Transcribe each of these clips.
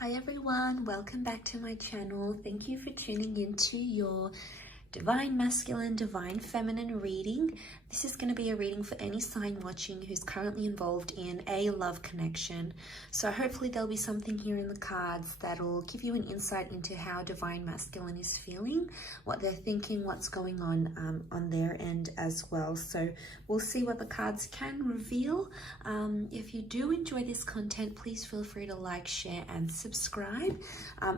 Hi everyone, welcome back to my channel. Thank you for tuning into your Divine Masculine, Divine Feminine reading. This is going to be a reading for any sign watching who's currently involved in a love connection. So hopefully there'll be something here in the cards that'll give you an insight into how Divine Masculine is feeling, what they're thinking, what's going on their end as well. So we'll see what the cards can reveal. If you do enjoy this content, please feel free to like, share and subscribe.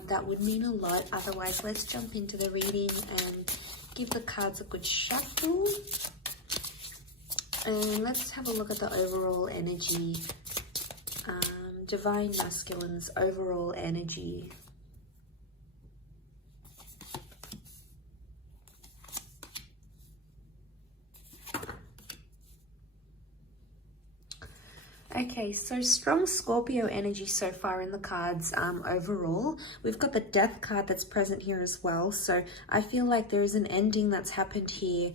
That would mean a lot. Otherwise, let's jump into the reading and give the cards a good shuffle. And let's have a look at the overall energy. Divine Masculine's overall energy. Okay, so strong Scorpio energy so far in the cards overall. We've got the Death card that's present here as well. So I feel like there is an ending that's happened here.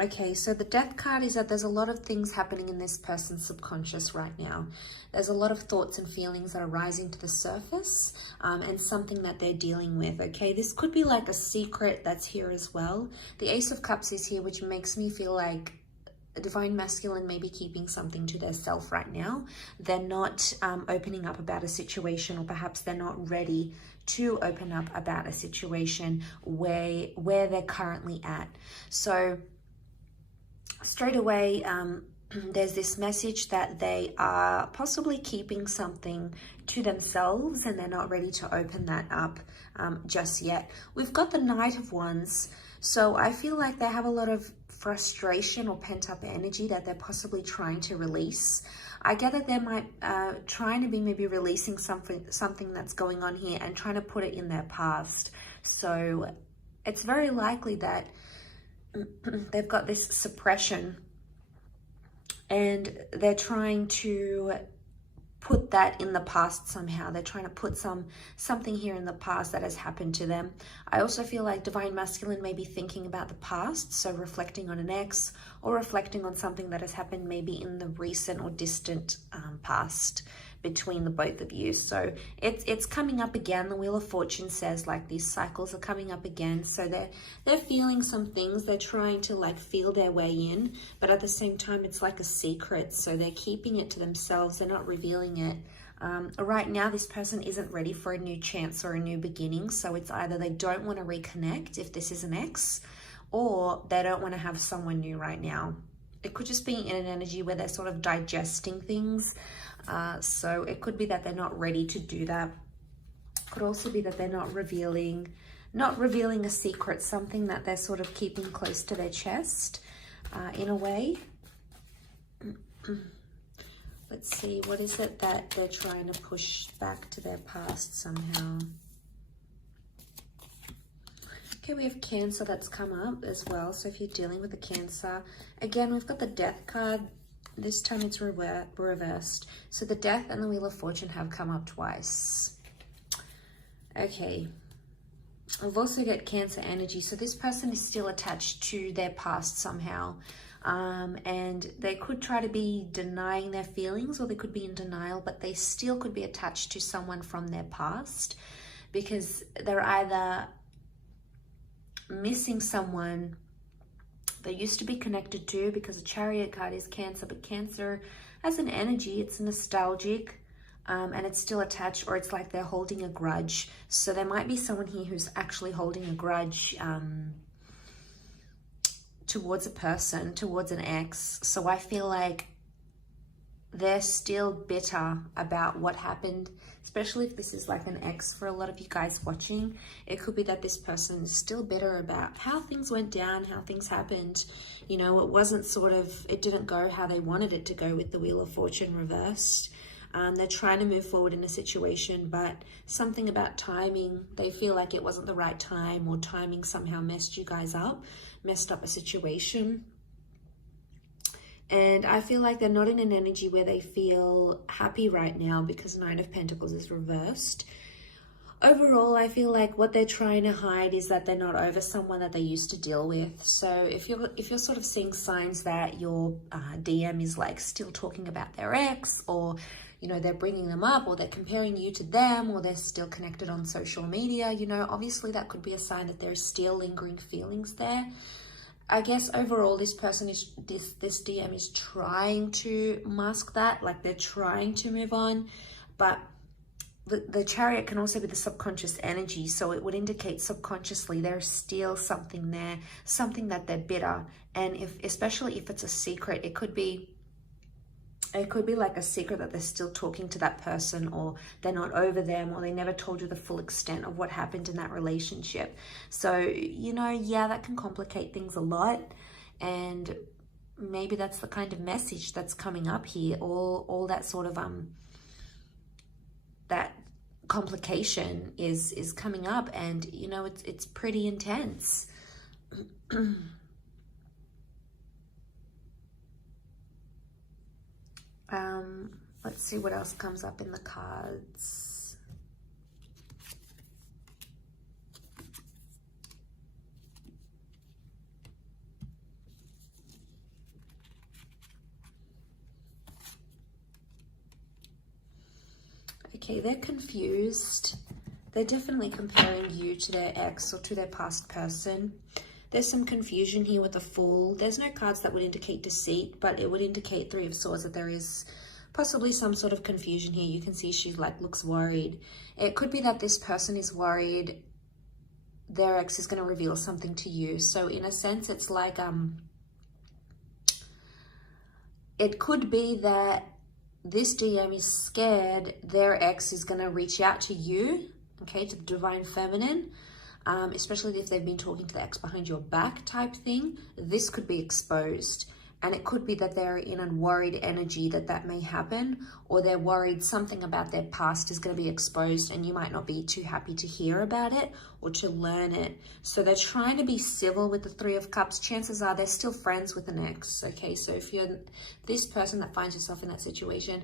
Okay, so the Death card is that there's a lot of things happening in this person's subconscious right now. There's a lot of thoughts and feelings that are rising to the surface and something that they're dealing with, okay? This could be like a secret that's here as well. The Ace of Cups is here, which makes me feel like Divine Masculine may be keeping something to their self right now. They're not opening up about a situation, or perhaps they're not ready to open up about a situation where they're currently at. So straight away, there's this message that they are possibly keeping something to themselves and they're not ready to open that up just yet. We've got the Knight of Wands. So I feel like they have a lot of frustration or pent-up energy that they're possibly trying to release. I get that they might trying to be maybe releasing something that's going on here and trying to put it in their past. So it's very likely that they've got this suppression and they're trying to put that in the past somehow. They're trying to put something here in the past that has happened to them. I also feel like Divine Masculine may be thinking about the past, so reflecting on an ex or reflecting on something that has happened maybe in the recent or distant past between the both of you. So it's coming up again. The Wheel of Fortune says like these cycles are coming up again. So they're feeling some things. They're trying to like feel their way in, but at the same time it's like a secret. So they're keeping it to themselves. They're not revealing it. Right now this person isn't ready for a new chance or a new beginning. So it's either they don't want to reconnect if this is an ex, or they don't want to have someone new right now. It could just be in an energy where they're sort of digesting things. So it could be that they're not ready to do that. Could also be that they're not revealing a secret, something that they're sort of keeping close to their chest in a way. Let's see, what is it that they're trying to push back to their past somehow? Okay, we have Cancer that's come up as well. So if you're dealing with a Cancer, again, we've got the Death card. This time it's reversed. So the Death and the Wheel of Fortune have come up twice. Okay. We've also got Cancer energy. So this person is still attached to their past somehow. And they could try to be denying their feelings, or they could be in denial, but they still could be attached to someone from their past, because they're either missing someone they used to be connected to, because the Chariot card is Cancer, but Cancer as an energy, it's nostalgic and it's still attached, or it's like they're holding a grudge. So there might be someone here who's actually holding a grudge towards a person, towards an ex. So I feel like they're still bitter about what happened, especially if this is like an ex for a lot of you guys watching. It could be that this person is still bitter about how things went down, how things happened. You know, it wasn't it didn't go how they wanted it to go with the Wheel of Fortune reversed. They're trying to move forward in a situation, but something about timing, they feel like it wasn't the right time, or timing somehow messed you guys up, messed up a situation. And I feel like they're not in an energy where they feel happy right now, because Nine of Pentacles is reversed. Overall, I feel like what they're trying to hide is that they're not over someone that they used to deal with. So if you're sort of seeing signs that your DM is like still talking about their ex, or you know, they're bringing them up, or they're comparing you to them, or they're still connected on social media, you know, obviously that could be a sign that there's still lingering feelings there. I guess overall this person is, this DM is trying to mask that, like they're trying to move on, but the Chariot can also be the subconscious energy, so it would indicate subconsciously there's still something there, something that they're bitter. And especially if it's a secret, it could be like a secret that they're still talking to that person, or they're not over them, or they never told you the full extent of what happened in that relationship. So, you know, yeah, that can complicate things a lot. And maybe that's the kind of message that's coming up here, all that sort of that complication is coming up, and you know, it's pretty intense. Let's see what else comes up in the cards. Okay, they're confused. They're definitely comparing you to their ex or to their past person. There's some confusion here with the Fool. There's no cards that would indicate deceit, but it would indicate Three of Swords, that there is possibly some sort of confusion here. You can see she like looks worried. It could be that this person is worried their ex is going to reveal something to you. So in a sense, it's like it could be that this DM is scared their ex is going to reach out to you, okay, to the Divine Feminine, especially if they've been talking to the ex behind your back type thing. This could be exposed. And it could be that they're in a worried energy that may happen, or they're worried something about their past is going to be exposed and you might not be too happy to hear about it or to learn it. So they're trying to be civil with the Three of Cups. Chances are they're still friends with an ex, okay? So if you're this person that finds yourself in that situation,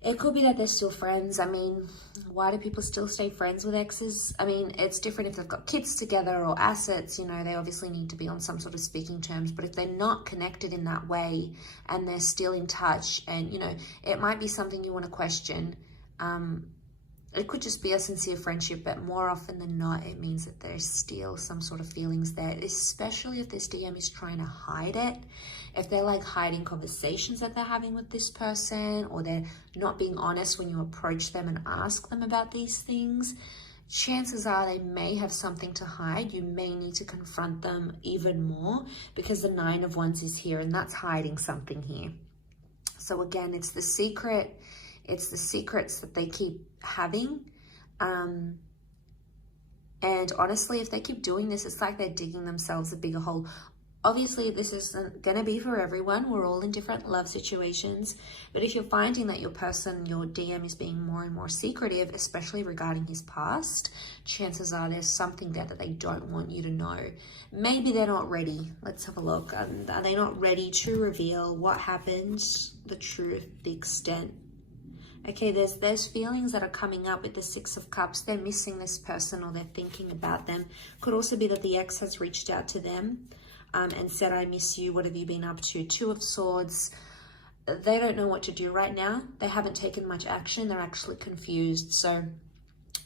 it could be that they're still friends. I mean, why do people still stay friends with exes? I mean, it's different if they've got kids together or assets, you know, they obviously need to be on some sort of speaking terms. But if they're not connected in that way and they're still in touch, and, you know, it might be something you want to question. It could just be a sincere friendship, but more often than not, it means that there's still some sort of feelings there, especially if this DM is trying to hide it. If they're like hiding conversations that they're having with this person, or they're not being honest when you approach them and ask them about these things, chances are they may have something to hide. You may need to confront them even more, because the Nine of Wands is here, and that's hiding something here. So again, it's the secret. It's the secrets that they keep having. And honestly, if they keep doing this, it's like they're digging themselves a bigger hole. Obviously, this isn't going to be for everyone. We're all in different love situations. But if you're finding that your person, your DM, is being more and more secretive, especially regarding his past, chances are there's something there that they don't want you to know. Maybe they're not ready. Let's have a look. Are they not ready to reveal what happened, the truth, the extent? Okay, there's feelings that are coming up with the Six of Cups. They're missing this person, or they're thinking about them. Could also be that the ex has reached out to them and said, I miss you, what have you been up to? Two of Swords. They don't know what to do right now. They haven't taken much action. They're actually confused. So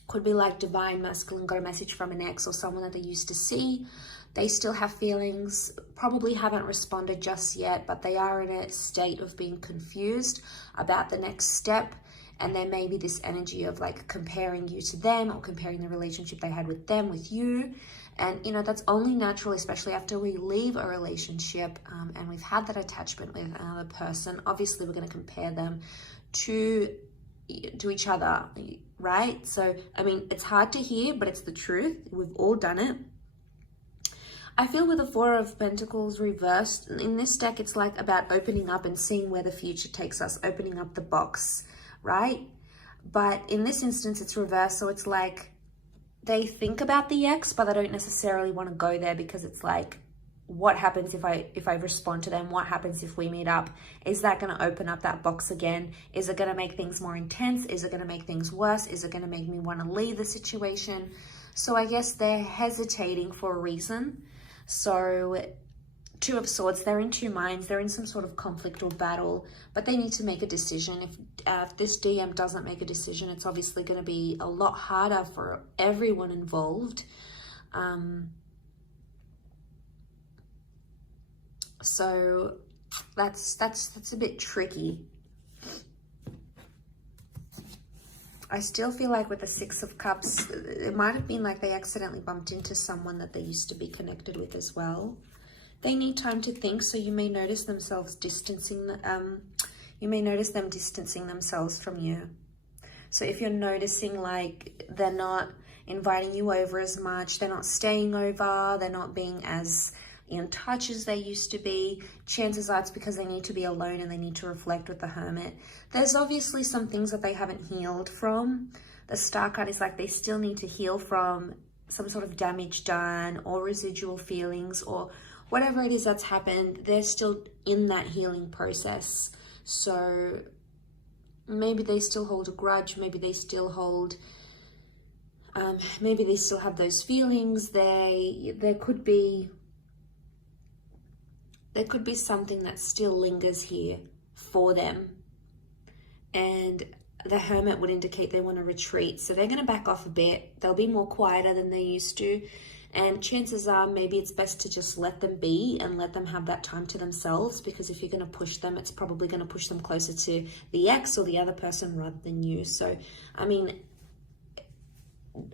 could be like Divine Masculine got a message from an ex or someone that they used to see. They still have feelings, probably haven't responded just yet, but they are in a state of being confused about the next step. And there may be this energy of like comparing you to them, or comparing the relationship they had with them with you. And, you know, that's only natural, especially after we leave a relationship and we've had that attachment with another person. Obviously, we're going to compare them to each other, right? So, I mean, it's hard to hear, but it's the truth. We've all done it. I feel with the Four of Pentacles reversed, in this deck, it's like about opening up and seeing where the future takes us, opening up the box, right? But in this instance, it's reversed. So it's like they think about the ex, but they don't necessarily want to go there, because it's like, what happens if I respond to them? What happens if we meet up? Is that going to open up that box again? Is it going to make things more intense? Is it going to make things worse? Is it going to make me want to leave the situation? So I guess they're hesitating for a reason. So Two of Swords, they're in two minds. They're in some sort of conflict or battle, but they need to make a decision. If this DM doesn't make a decision, it's obviously going to be a lot harder for everyone involved. So that's a bit tricky. I still feel like with the Six of Cups, it might have been like they accidentally bumped into someone that they used to be connected with as well. They need time to think, so you may notice themselves distancing, you may notice them distancing themselves from you. So if you're noticing like they're not inviting you over as much, they're not staying over, they're not being as in touch as they used to be, chances are it's because they need to be alone and they need to reflect with the Hermit. There's obviously some things that they haven't healed from. The Star card is like they still need to heal from some sort of damage done or residual feelings or whatever it is that's happened. They're still in that healing process. So maybe they still hold a grudge, maybe they still hold, maybe they still have those feelings. There could be something that still lingers here for them. And the Hermit would indicate they want to retreat. So they're going to back off a bit. They'll be more quieter than they used to. And chances are maybe it's best to just let them be and let them have that time to themselves, because if you're going to push them, it's probably going to push them closer to the ex or the other person rather than you. So, I mean,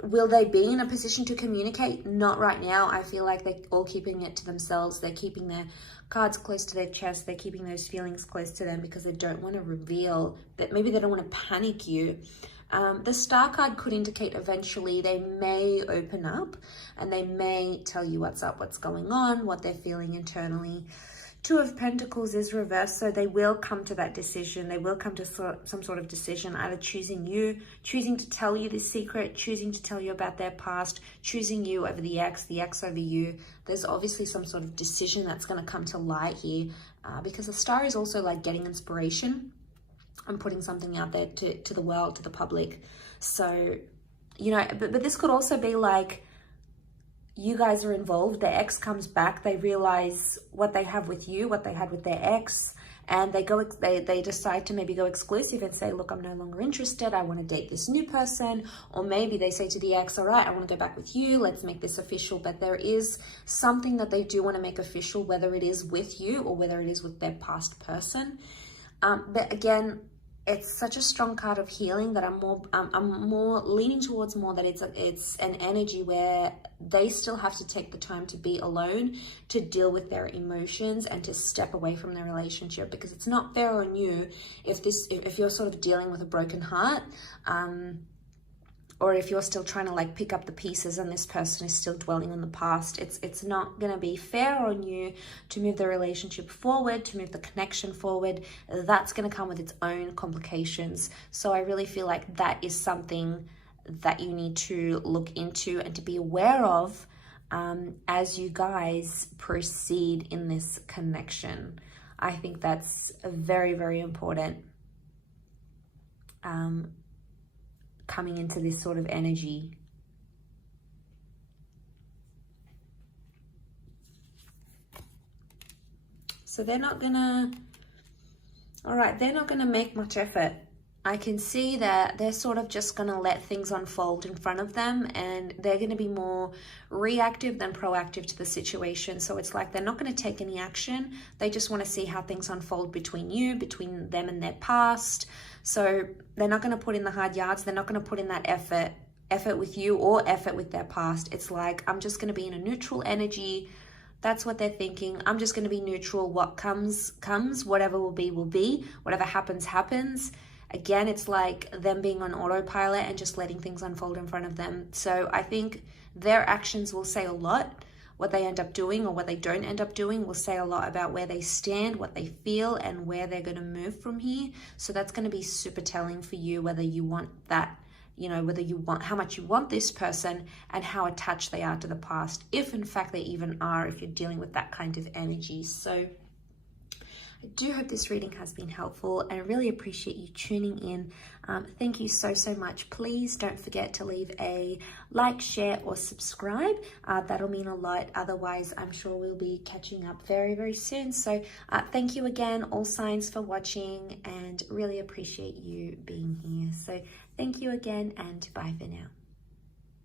will they be in a position to communicate? Not right now. I feel like they're all keeping it to themselves. They're keeping their cards close to their chest. They're keeping those feelings close to them because they don't want to reveal that. Maybe they don't want to panic you. The Star card could indicate eventually they may open up and they may tell you what's up, what's going on, what they're feeling internally. Two of Pentacles is reversed, so they will come to that decision. They will come to some sort of decision, either choosing you, choosing to tell you this secret, choosing to tell you about their past, choosing you over the ex over you. There's obviously some sort of decision that's going to come to light here, because the Star is also like getting inspiration and putting something out there to the world, to the public. So, you know, but this could also be like, you guys are involved, the ex comes back, they realize what they have with you, what they had with their ex, and they decide to maybe go exclusive and say, look, I'm no longer interested, I want to date this new person. Or maybe they say to the ex, all right, I want to go back with you, let's make this official. But there is something that they do want to make official, whether it is with you or whether it is with their past person. But again, it's such a strong card of healing that I'm more leaning towards more that it's an energy where they still have to take the time to be alone, to deal with their emotions and to step away from their relationship, because it's not fair on you if you're sort of dealing with a broken heart, or if you're still trying to like pick up the pieces and this person is still dwelling on the past. It's not going to be fair on you to move the relationship forward, to move the connection forward. That's going to come with its own complications. So I really feel like that is something that you need to look into and to be aware of as you guys proceed in this connection. I think that's very, very important. Coming into this sort of energy. So they're not gonna, all right, they're not gonna make much effort. I can see that they're sort of just gonna let things unfold in front of them, and they're gonna be more reactive than proactive to the situation. So it's like they're not gonna take any action. They just wanna see how things unfold between you, between them and their past. So they're not going to put in the hard yards. They're not going to put in that effort with you or effort with their past. It's like, I'm just going to be in a neutral energy. That's what they're thinking. I'm just going to be neutral. What comes, comes. Whatever will be, will be. Whatever happens, happens. Again, it's like them being on autopilot and just letting things unfold in front of them. So I think their actions will say a lot. What they end up doing or what they don't end up doing will say a lot about where they stand, what they feel, and where they're going to move from here. So that's going to be super telling for you, whether you want that, you know, whether you want, how much you want this person and how attached they are to the past, if in fact they even are, if you're dealing with that kind of energy. So I do hope this reading has been helpful, and I really appreciate you tuning in. Thank you so much. Please don't forget to leave a like, share, or subscribe. That'll mean a lot. Otherwise, I'm sure we'll be catching up very soon. So thank you again, all signs, for watching, and really appreciate you being here. So thank you again, and bye for now.